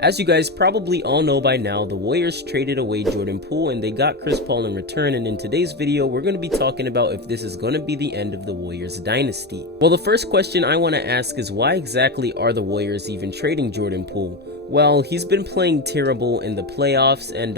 As you guys probably all know by now, the Warriors traded away Jordan Poole and they got Chris Paul in return, and in today's video we're going to be talking about if this is going to be the end of the Warriors dynasty. Well, the first question I want to ask is why exactly are the Warriors even trading Jordan Poole? Well, he's been playing terrible in the playoffs, and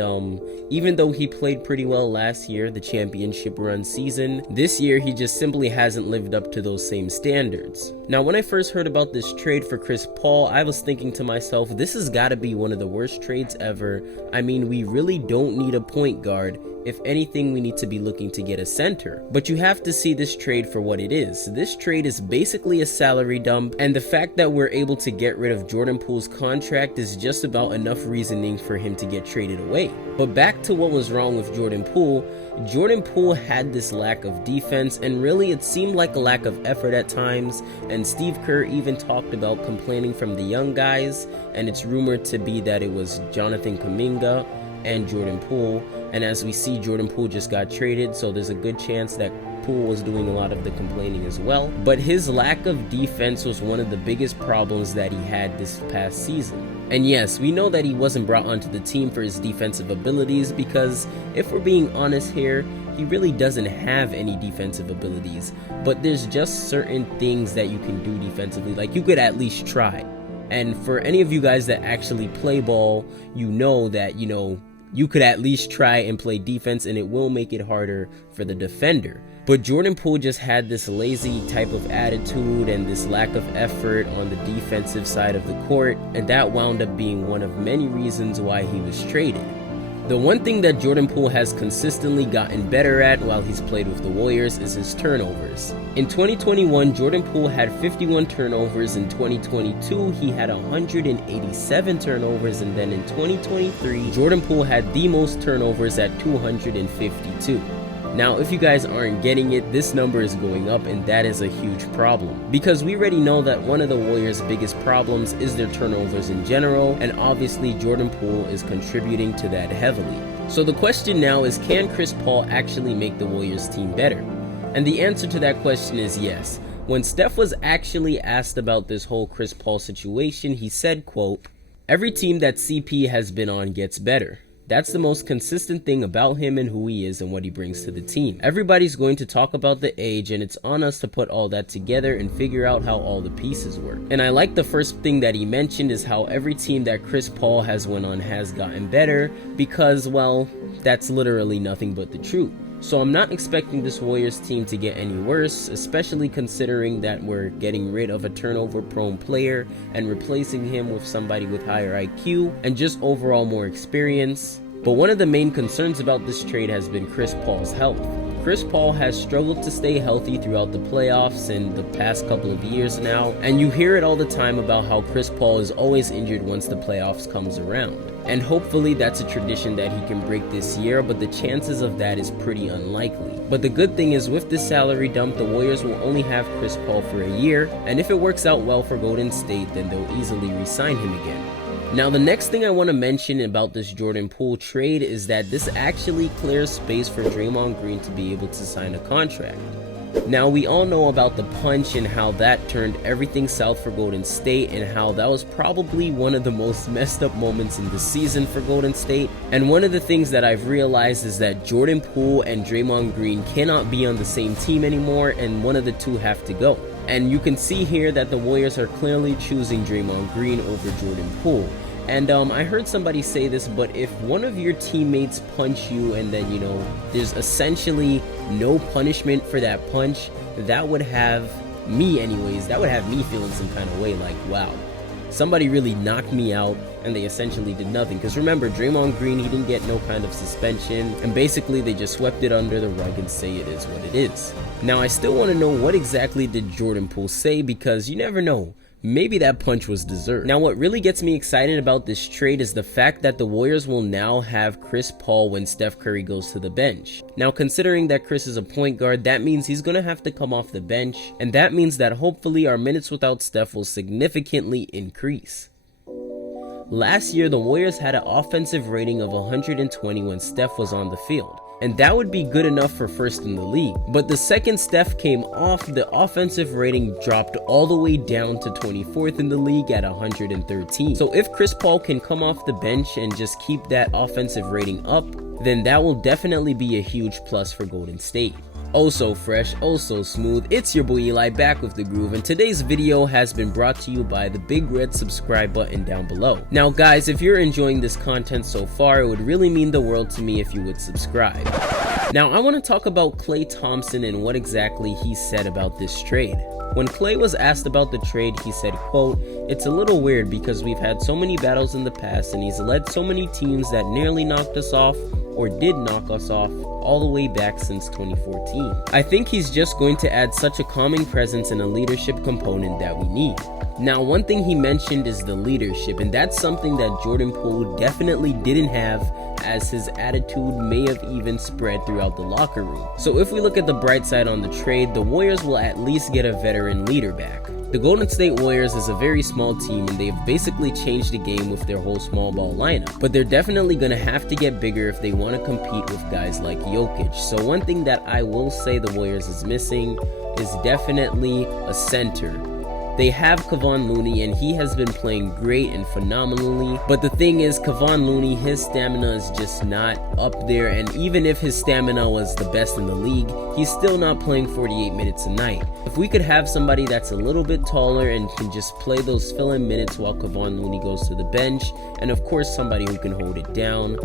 even though he played pretty well last year, the championship run season, this year he just simply hasn't lived up to those same standards. Now, when I first heard about this trade for Chris Paul, I was thinking to myself, this has got to be one of the worst trades ever. I mean, we really don't need a point guard. If anything, we need to be looking to get a center. But you have to see this trade for what it is. This trade is basically a salary dump, and the fact that we're able to get rid of Jordan Poole's contract is just about enough reasoning for him to get traded away. But back to what was wrong with Jordan Poole. Jordan Poole had this lack of defense, and really it seemed like a lack of effort at times, and Steve Kerr even talked about complaining from the young guys, and it's rumored to be that it was Jonathan Kuminga and Jordan Poole. And as we see, Jordan Poole just got traded, so there's a good chance that Poole was doing a lot of the complaining as well. But his lack of defense was one of the biggest problems that he had this past season. And yes, we know that he wasn't brought onto the team for his defensive abilities, because if we're being honest here, he really doesn't have any defensive abilities. But there's just certain things that you can do defensively, like you could at least try. And for any of you guys that actually play ball, you know that, you could at least try and play defense, and it will make it harder for the defender. But Jordan Poole just had this lazy type of attitude and this lack of effort on the defensive side of the court, and that wound up being one of many reasons why he was traded. The one thing that Jordan Poole has consistently gotten better at while he's played with the Warriors is his turnovers. In 2021, Jordan Poole had 51 turnovers. In 2022, he had 187 turnovers. And then in 2023, Jordan Poole had the most turnovers at 252. Now, if you guys aren't getting it, this number is going up, and that is a huge problem. Because we already know that one of the Warriors' biggest problems is their turnovers in general, and obviously Jordan Poole is contributing to that heavily. So the question now is, can Chris Paul actually make the Warriors team better? And the answer to that question is yes. When Steph was actually asked about this whole Chris Paul situation, he said, quote, "Every team that CP has been on gets better. That's the most consistent thing about him and who he is and what he brings to the team. Everybody's going to talk about the age, and it's on us to put all that together and figure out how all the pieces work." And I like the first thing that he mentioned is how every team that Chris Paul has went on has gotten better, because, well, that's literally nothing but the truth. So I'm not expecting this Warriors team to get any worse, especially considering that we're getting rid of a turnover-prone player and replacing him with somebody with higher IQ and just overall more experience. But one of the main concerns about this trade has been Chris Paul's health. Chris Paul has struggled to stay healthy throughout the playoffs in the past couple of years now, and you hear it all the time about how Chris Paul is always injured once the playoffs comes around. And hopefully that's a tradition that he can break this year, but the chances of that is pretty unlikely. But the good thing is, with this salary dump, the Warriors will only have Chris Paul for a year, and if it works out well for Golden State, then they'll easily re-sign him again. Now, the next thing I want to mention about this Jordan Poole trade is that this actually clears space for Draymond Green to be able to sign a contract. Now, we all know about the punch and how that turned everything south for Golden State, and how that was probably one of the most messed up moments in the season for Golden State. And one of the things that I've realized is that Jordan Poole and Draymond Green cannot be on the same team anymore, and one of the two have to go. And you can see here that the Warriors are clearly choosing Draymond Green over Jordan Poole. And I heard somebody say this, but if one of your teammates punch you and then, there's essentially no punishment for that punch, that would have me feeling some kind of way, like, wow, somebody really knocked me out and they essentially did nothing. Because remember, Draymond Green, he didn't get no kind of suspension, and basically they just swept it under the rug and say it is what it is. Now, I still want to know what exactly did Jordan Poole say, because you never know. Maybe that punch was deserved. Now, what really gets me excited about this trade is the fact that the Warriors will now have Chris Paul when Steph Curry goes to the bench. Now, considering that Chris is a point guard, that means he's going to have to come off the bench, and that means that hopefully our minutes without Steph will significantly increase. Last year, the Warriors had an offensive rating of 120 when Steph was on the field. and that would be good enough for first in the league. But the second Steph came off, the offensive rating dropped all the way down to 24th in the league at 113. So if Chris Paul can come off the bench and just keep that offensive rating up, then that will definitely be a huge plus for Golden State. Oh so fresh, oh so smooth, it's your boy Eli back with The Groove, and today's video has been brought to you by the big red subscribe button down below. Now guys, if you're enjoying this content so far, it would really mean the world to me if you would subscribe. Now I want to talk about Klay Thompson and what exactly he said about this trade. When Klay was asked about the trade, he said, quote, "It's a little weird because we've had so many battles in the past and he's led so many teams that nearly knocked us off or did knock us off all the way back since 2014. I think he's just going to add such a calming presence and a leadership component that we need." Now, one thing he mentioned is the leadership, and that's something that Jordan Poole definitely didn't have, as his attitude may have even spread throughout the locker room. So if we look at the bright side on the trade, the Warriors will at least get a veteran leader back. The Golden State Warriors is a very small team and they've basically changed the game with their whole small ball lineup, but they're definitely going to have to get bigger if they want to compete with guys like Jokic. So one thing that I will say the Warriors is missing is definitely a center. They have Kevon Looney and he has been playing great and phenomenally, but the thing is, Kevon Looney, his stamina is just not up there, and even if his stamina was the best in the league, he's still not playing 48 minutes a night. If we could have somebody that's a little bit taller and can just play those fill-in minutes while Kevon Looney goes to the bench, and of course somebody who can hold it down,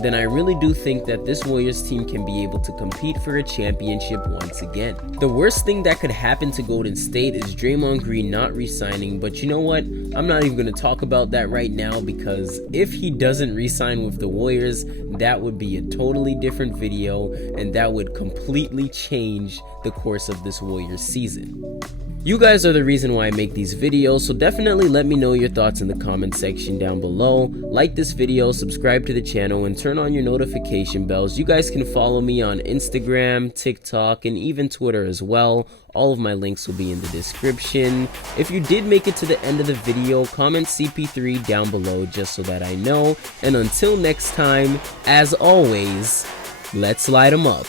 then I really do think that this Warriors team can be able to compete for a championship once again. The worst thing that could happen to Golden State is Draymond Green not re-signing, but you know what? I'm not even going to talk about that right now, because if he doesn't re-sign with the Warriors, that would be a totally different video, and that would completely change the course of this Warriors season. You guys are the reason why I make these videos, so definitely let me know your thoughts in the comment section down below. Like this video, subscribe to the channel, and turn on your notification bells. You guys can follow me on Instagram, TikTok, and even Twitter as well. All of my links will be in the description. If you did make it to the end of the video, comment CP3 down below just so that I know. And until next time, as always, let's light 'em up.